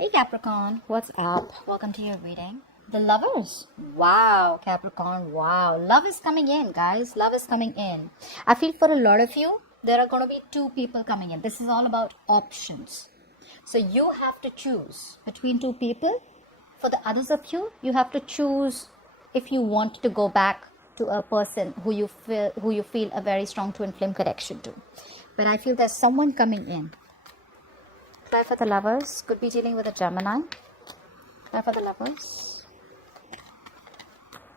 Hey Capricorn, what's up? Welcome to your reading. The Lovers. Wow, Capricorn, wow. Love is coming in, guys. Love is coming in. I feel for a lot of you, there are going to be two people coming in. This is all about options. So you have to choose between two people. For the others of you, you have to choose if you want to go back to a person who you feel a very strong twin flame connection to. But I feel there's someone coming in. Try for the Lovers. Could be dealing with a Gemini. Try for the Lovers.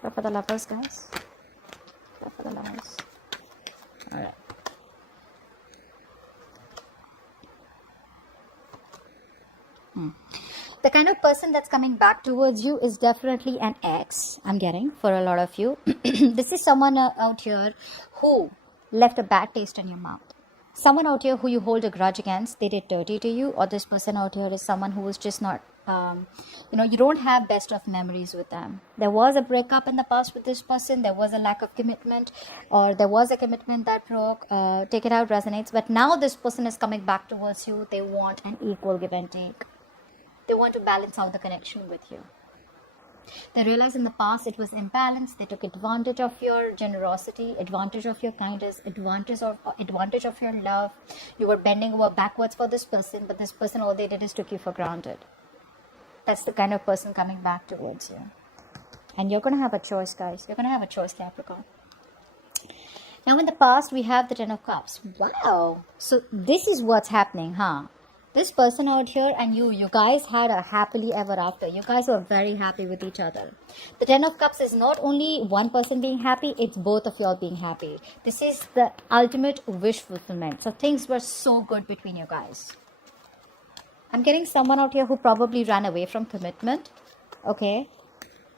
Try for the Lovers, guys. Try for the Lovers. Alright. The kind of person that's coming back towards you is definitely an ex, I'm getting, for a lot of you. This is someone out here who left a bad taste in your mouth. Someone out here who you hold a grudge against, they did dirty to you, or this person out here is someone who was just not, you don't have best of memories with them. There was a breakup in the past with this person, there was a lack of commitment, or there was a commitment that broke, take it out, resonates, but now this person is coming back towards you. They want an equal give and take. They want to balance out the connection with you. They realized in the past it was imbalanced. They took advantage of your generosity, advantage of your kindness, advantage of your love. You were bending over backwards for this person, but this person, all they did is took you for granted. That's the kind of person coming back towards you. And you're going to have a choice, guys. You're going to have a choice, Capricorn. Now, in the past, we have the Ten of Cups. Wow. So this is what's happening, huh? This person out here and you guys had a happily ever after. You guys were very happy with each other. The Ten of Cups is not only one person being happy, it's both of y'all being happy. This is the ultimate wish fulfillment. So things were so good between you guys. I'm getting someone out here who probably ran away from commitment. Okay.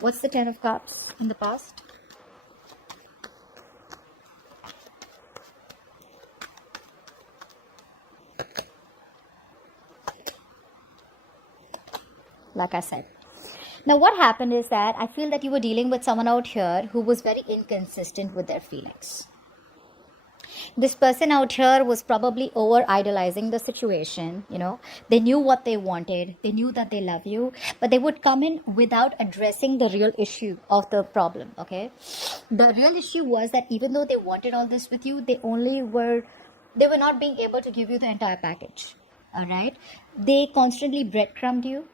What's the Ten of Cups in the past? Like I said. Now what happened is that I feel that you were dealing with someone out here who was very inconsistent with their feelings. This person out here was probably over idolizing the situation. They knew what they wanted. They knew that they love you, but they would come in without addressing the real issue of the problem. Okay. The real issue was that even though they wanted all this with you, they were not being able to give you the entire package. All right. They constantly breadcrumbed you.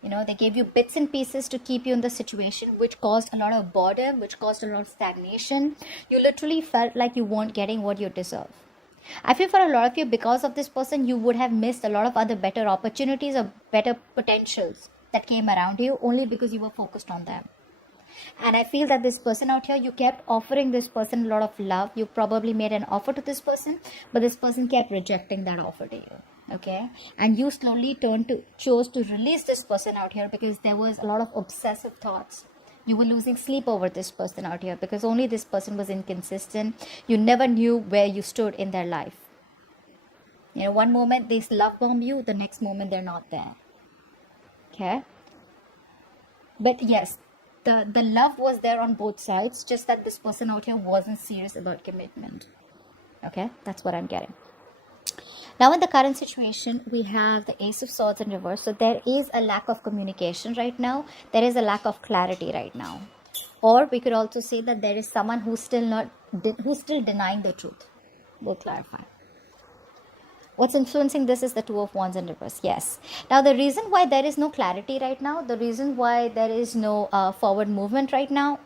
They gave you bits and pieces to keep you in the situation, which caused a lot of boredom, which caused a lot of stagnation. You literally felt like you weren't getting what you deserve. I feel for a lot of you, because of this person, you would have missed a lot of other better opportunities or better potentials that came around you only because you were focused on them. And I feel that this person out here, you kept offering this person a lot of love. You probably made an offer to this person, but this person kept rejecting that offer to you. Okay, and you slowly chose to release this person out here because there was a lot of obsessive thoughts. You were losing sleep over this person out here because only this person was inconsistent. You never knew where you stood in their life. One moment they love bomb you, the next moment they're not there. Okay, but yes, the love was there on both sides, just that this person out here wasn't serious about commitment. Okay, that's what I'm getting. Now in the current situation, we have the Ace of Swords in reverse. So there is a lack of communication right now. There is a lack of clarity right now. Or we could also say that there is someone who's still denying the truth. We'll clarify. What's influencing this is the Two of Wands in reverse. Yes. Now the reason why there is no clarity right now, the reason why there is no forward movement right now,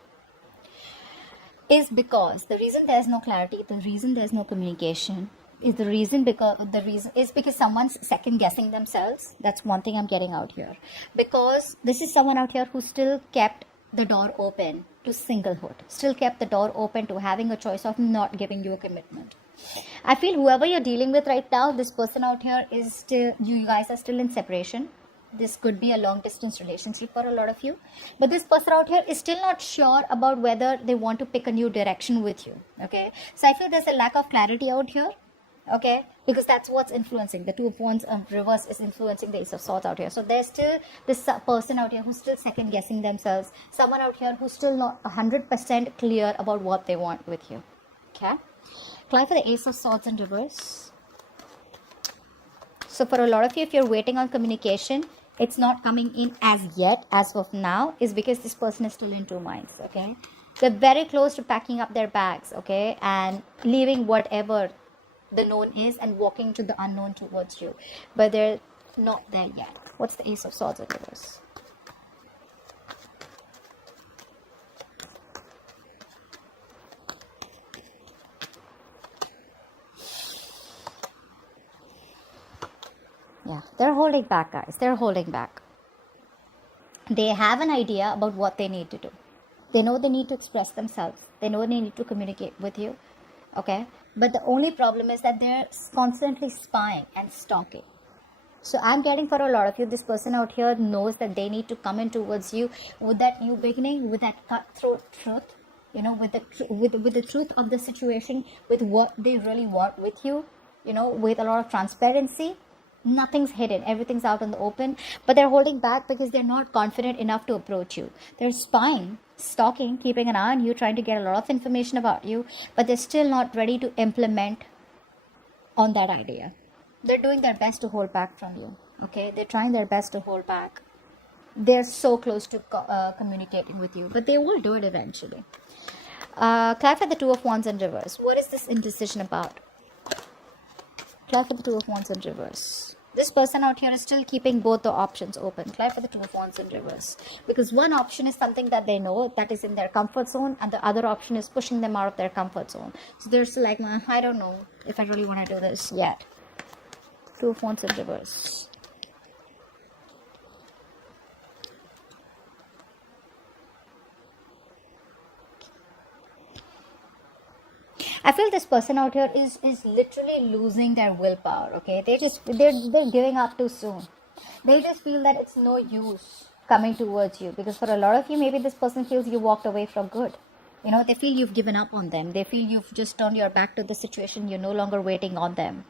is because the reason there's no clarity, the reason there's no communication, is because someone's second guessing themselves. That's one thing I'm getting out here, because this is someone out here who still kept the door open to singlehood, still kept the door open to having a choice of not giving you a commitment. I feel whoever you're dealing with right now, this person out here is still, you guys are still in separation. This could be a long distance relationship for a lot of you, but this person out here is still not sure about whether they want to pick a new direction with you. Okay, so I feel there's a lack of clarity out here. Okay, because that's what's influencing. The Two of Wands reverse is influencing the Ace of Swords out here. So there's still this person out here who's still second guessing themselves. Someone out here who's still not 100% clear about what they want with you. Okay, apply for the Ace of Swords in reverse. So for a lot of you, if you're waiting on communication, it's not coming in as yet, as of now, is because this person is still in two minds. Okay, they're very close to packing up their bags, okay, and leaving whatever the known is and walking to the unknown towards you, but they're not there yet. What's the Ace of Swords in reverse? Yeah, they're holding back, guys. They're holding back. They have an idea about what they need to do. They know they need to express themselves. They know they need to communicate with you. Okay? But the only problem is that they're constantly spying and stalking. So I'm getting, for a lot of you, this person out here knows that they need to come in towards you with that new beginning, with that cutthroat truth, with the truth of the situation, with what they really want with you, with a lot of transparency. Nothing's hidden, everything's out in the open, but they're holding back because they're not confident enough to approach you. They're spying, stalking, keeping an eye on you, trying to get a lot of information about you, but they're still not ready to implement on that idea. They're doing their best to hold back from you. Okay, they're trying their best to hold back. They're so close to communicating with you, but they will do it eventually. Clarify the Two of Wands in reverse. What is this indecision about? Clarify the Two of Wands in reverse. This person out here is still keeping both the options open. Clarify the Two of Wands in reverse. Because one option is something that they know, that is in their comfort zone, and the other option is pushing them out of their comfort zone. So they're still like, I don't know if I really want to do this yet. Two of Wands in reverse. I feel this person out here is literally losing their willpower. Okay, they're giving up too soon. They just feel that it's no use coming towards you, because for a lot of you, maybe this person feels you walked away for good. They feel you've given up on them. They feel you've just turned your back to the situation. You're no longer waiting on them.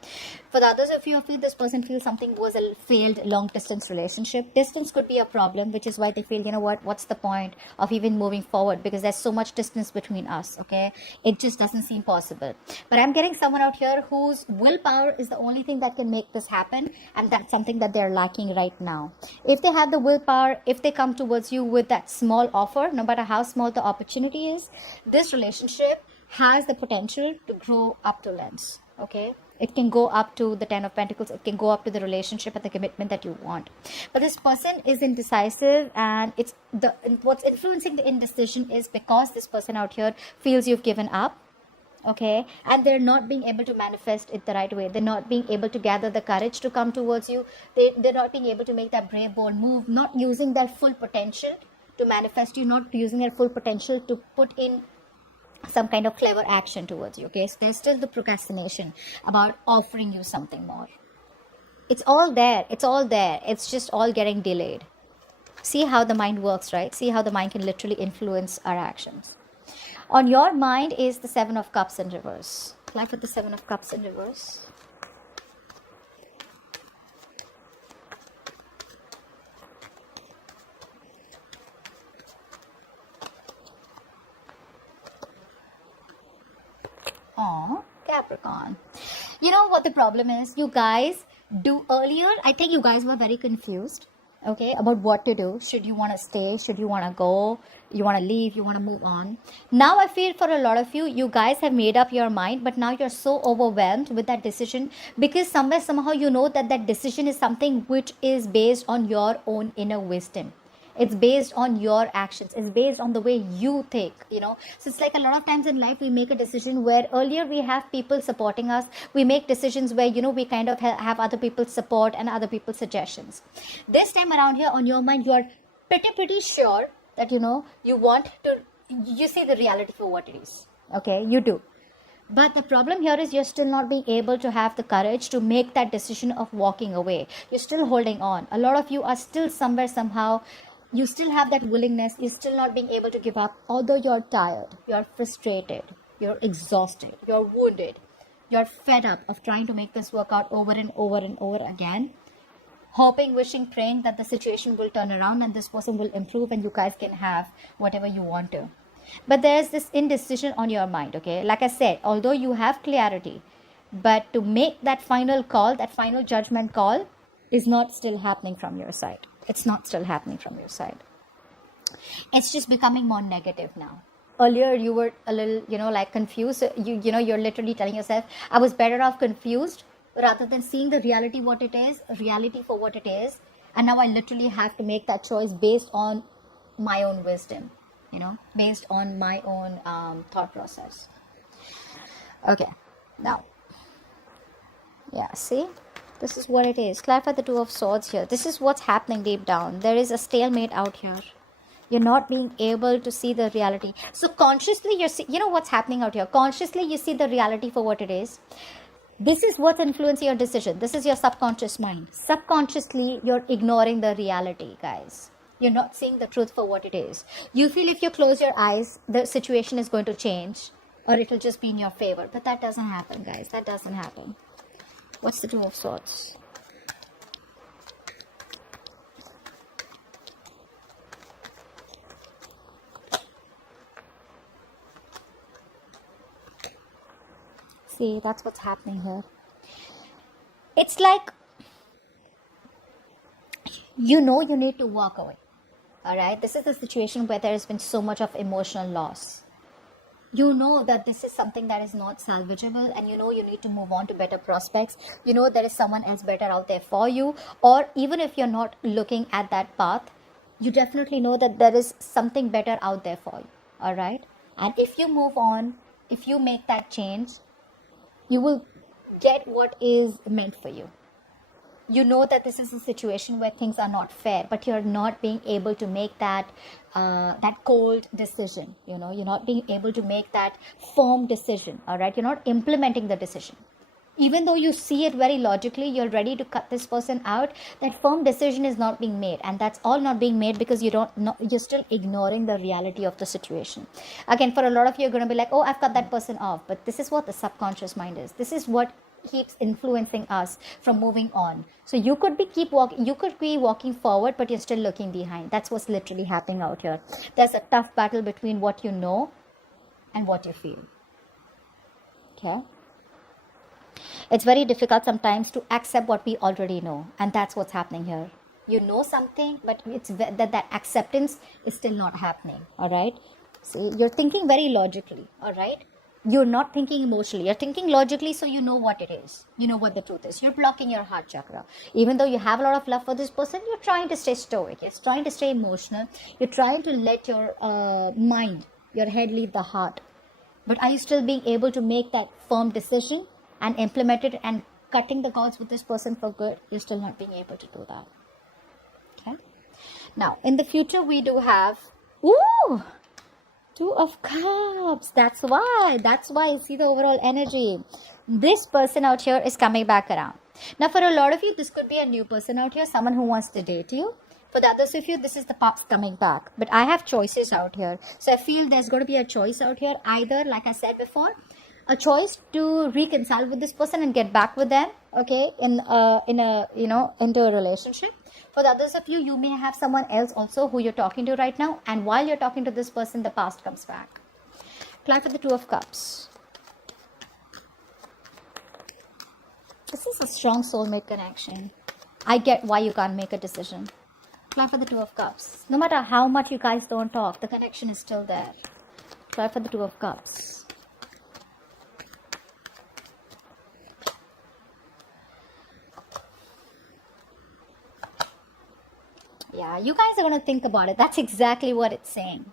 For the others of you, I feel this person feels something was a failed long distance relationship. Distance could be a problem, which is why they feel, what's the point of even moving forward, because there's so much distance between us. Okay, it just doesn't seem possible. But I'm getting someone out here whose willpower is the only thing that can make this happen, and that's something that they're lacking right now. If they have the willpower, if they come towards you with that small offer, no matter how small the opportunity is, this relationship has the potential to grow up to lengths. Okay, it can go up to the 10 of Pentacles. It can go up to the relationship and the commitment that you want. But this person is indecisive, and what's influencing the indecision is because this person out here feels you've given up. Okay, and they're not being able to manifest it the right way. They're not being able to gather the courage to come towards you. They're not being able to make that brave, bold move, not using their full potential to manifest you, not using their full potential to put in some kind of clever action towards you. Okay, so there's still the procrastination about offering you something more. It's all there. It's just all getting delayed. See how the mind works, right? See how the mind can literally influence our actions. On your mind is the Seven of Cups in reverse. Like with the Seven of Cups in reverse. Capricorn. You know what the problem is? You guys do earlier, I think you guys were very confused, okay, about what to do. Should you want to stay? Should you want to go? You want to leave? You want to move on? Now I feel for a lot of you, you guys have made up your mind, but now you're so overwhelmed with that decision because somehow you know that decision is something which is based on your own inner wisdom. It's based on your actions. It's based on the way you think, So it's like a lot of times in life, we make a decision where earlier we have people supporting us. We make decisions where, we kind of have other people's support and other people's suggestions. This time around here on your mind, you are pretty sure that, you see the reality for what it is. Okay, you do. But the problem here is you're still not being able to have the courage to make that decision of walking away. You're still holding on. A lot of you are still somehow, you still have that willingness. You're still not being able to give up. Although you're tired, you're frustrated, you're exhausted, you're wounded, you're fed up of trying to make this work out over and over and over again. Hoping, wishing, praying that the situation will turn around and this person will improve and you guys can have whatever you want to. But there's this indecision on your mind, okay? Like I said, although you have clarity, but to make that final call, that final judgment call is not still happening from your side. It's not still happening from your side. It's just becoming more negative now. Earlier you were a little, like confused. You're literally telling yourself, I was better off confused rather than seeing the reality reality for what it is. And now I literally have to make that choice based on my own wisdom, based on my own thought process. Okay, now, yeah, see, this is what it is. Clarify the Two of Swords here. This is what's happening deep down. There is a stalemate out here. You're not being able to see the reality. So consciously, what's happening out here. Consciously, you see the reality for what it is. This is what's influencing your decision. This is your subconscious mind. Subconsciously, you're ignoring the reality, guys. You're not seeing the truth for what it is. You feel if you close your eyes, the situation is going to change, or it'll just be in your favor. But that doesn't happen, guys. That doesn't happen. What's the Two of Swords? See, that's what's happening here. It's like, you need to walk away. All right? This is a situation where there has been so much of emotional loss. You know that this is something that is not salvageable, and you need to move on to better prospects. There is someone else better out there for you, or even if you're not looking at that path, you definitely know that there is something better out there for you. All right? And if you move on, if you make that change, you will get what is meant for you. You know that this is a situation where things are not fair, but you're not being able to make that cold decision. You're not being able to make that firm decision. All right, you're not implementing the decision. Even though you see it very logically, you're ready to cut this person out. That firm decision is not being made, and that's all not being made because you're still ignoring the reality of the situation. Again, for a lot of you, you're going to be like, oh, I've cut that person off. But this is what the subconscious mind is. This is what keeps influencing us from moving on. So you could be walking forward, but you're still looking behind. That's what's literally happening out here. There's a tough battle between what you know and what you feel. Okay. It's very difficult sometimes to accept what we already know, and that's what's happening here. You know something, but it's that acceptance is still not happening. All right. See, you're thinking very logically. All right. You're not thinking emotionally. You're thinking logically, so you know what it is. You know what the truth is. You're blocking your heart chakra. Even though you have a lot of love for this person, you're trying to stay stoic. You're trying to stay emotional. You're trying to let your mind, your head lead the heart. But are you still being able to make that firm decision and implement it and cutting the cords with this person for good? You're still not being able to do that. Okay. Now, in the future, we do have... Ooh! Two of Cups. That's why you see the overall energy. This person out here is coming back around. Now, for a lot of you, this could be a new person out here, someone who wants to date you. For the others of you, this is the past coming back. But I have choices out here. So I feel there's going to be a choice out here. Either, like I said before, a choice to reconcile with this person and get back with them, okay, into a relationship. For the others of you, you may have someone else also who you're talking to right now, and while you're talking to this person, the past comes back. Clarify the Two of Cups. This is a strong soulmate connection. I get why you can't make a decision. Clarify the Two of Cups. No matter how much you guys don't talk, the connection is still there. Clarify the Two of Cups. Yeah, you guys are going to think about it. That's exactly what it's saying.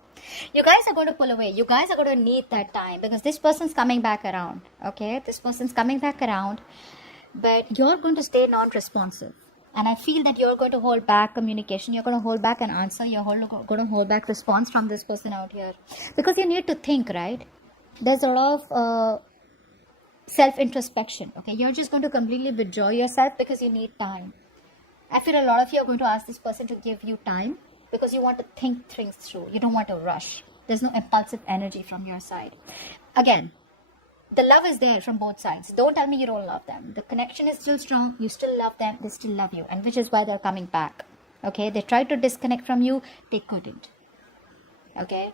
You guys are going to pull away. You guys are going to need that time because this person's coming back around. Okay, this person's coming back around, but you're going to stay non-responsive. And I feel that you're going to hold back communication. You're going to hold back an answer. You're going to hold back response from this person out here because you need to think, right? There's a lot of self-introspection. Okay, you're just going to completely withdraw yourself because you need time. I feel a lot of you are going to ask this person to give you time because you want to think things through. You don't want to rush. There's no impulsive energy from your side. Again, the love is there from both sides. Don't tell me you don't love them. The connection is still strong. You still love them. They still love you. And which is why they're coming back. Okay? They tried to disconnect from you. They couldn't. Okay?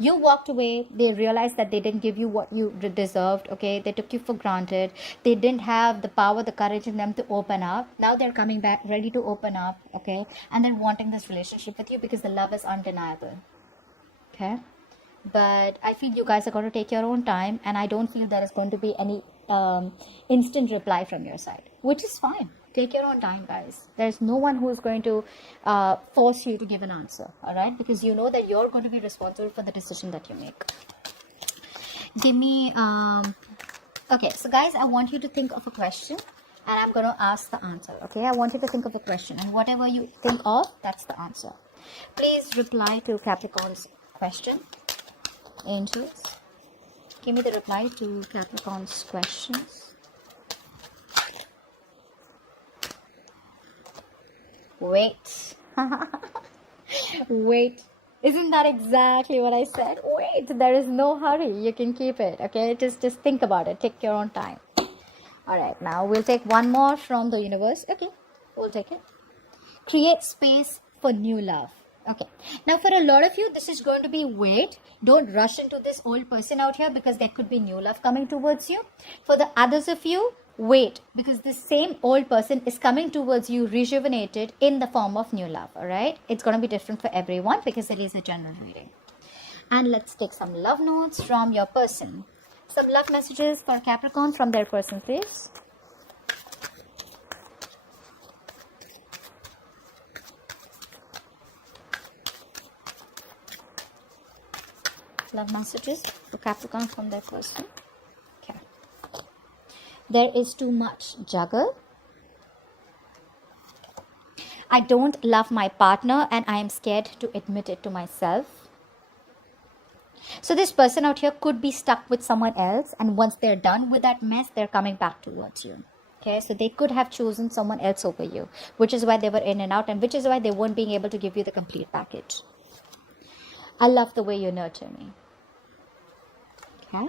You walked away. They realized that they didn't give you what you deserved. Okay, they took you for granted. They didn't have the power, the courage in them to open up. Now they're coming back ready to open up. Okay, and they're wanting this relationship with you because the love is undeniable. Okay, but I feel you guys are going to take your own time, and I don't feel there is going to be any instant reply from your side, which is fine. Take your own time, guys. There's no one who is going to force you to give an answer, all right? Because you know that you're going to be responsible for the decision that you make. Give me, okay, so guys, I want you to think of a question, and I'm going to ask the answer, okay? I want you to think of a question, and whatever you think of, that's the answer. Please reply to Capricorn's question. Angels, give me the reply to Capricorn's questions. Wait. Wait. Isn't that exactly what I said? Wait, there is no hurry. You can keep it, okay? Just think about it. Take your own time. All right, now we'll take one more from the universe. Okay, we'll take it. Create space for new love. Okay, now for a lot of you, this is going to be wait. Don't rush into this old person out here because there could be new love coming towards you. For the others of you, wait, because this same old person is coming towards you rejuvenated in the form of new love. All right, it's going to be different for everyone because it is a general reading. And let's take some love notes from your person. Some love messages for Capricorn from their person, please. Love messages for Capricorn from their person. Okay. There is too much juggle. I don't love my partner and I am scared to admit it to myself. So this person out here could be stuck with someone else, and once they're done with that mess, they're coming back towards you. Okay, so they could have chosen someone else over you, which is why they were in and out, and which is why they weren't being able to give you the complete package. I love the way you nurture me. Okay,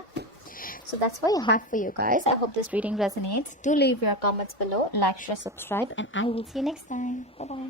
so that's what I have for you guys. I hope this reading resonates. Do leave your comments below, like, share, subscribe, and I will see you next time. Bye bye.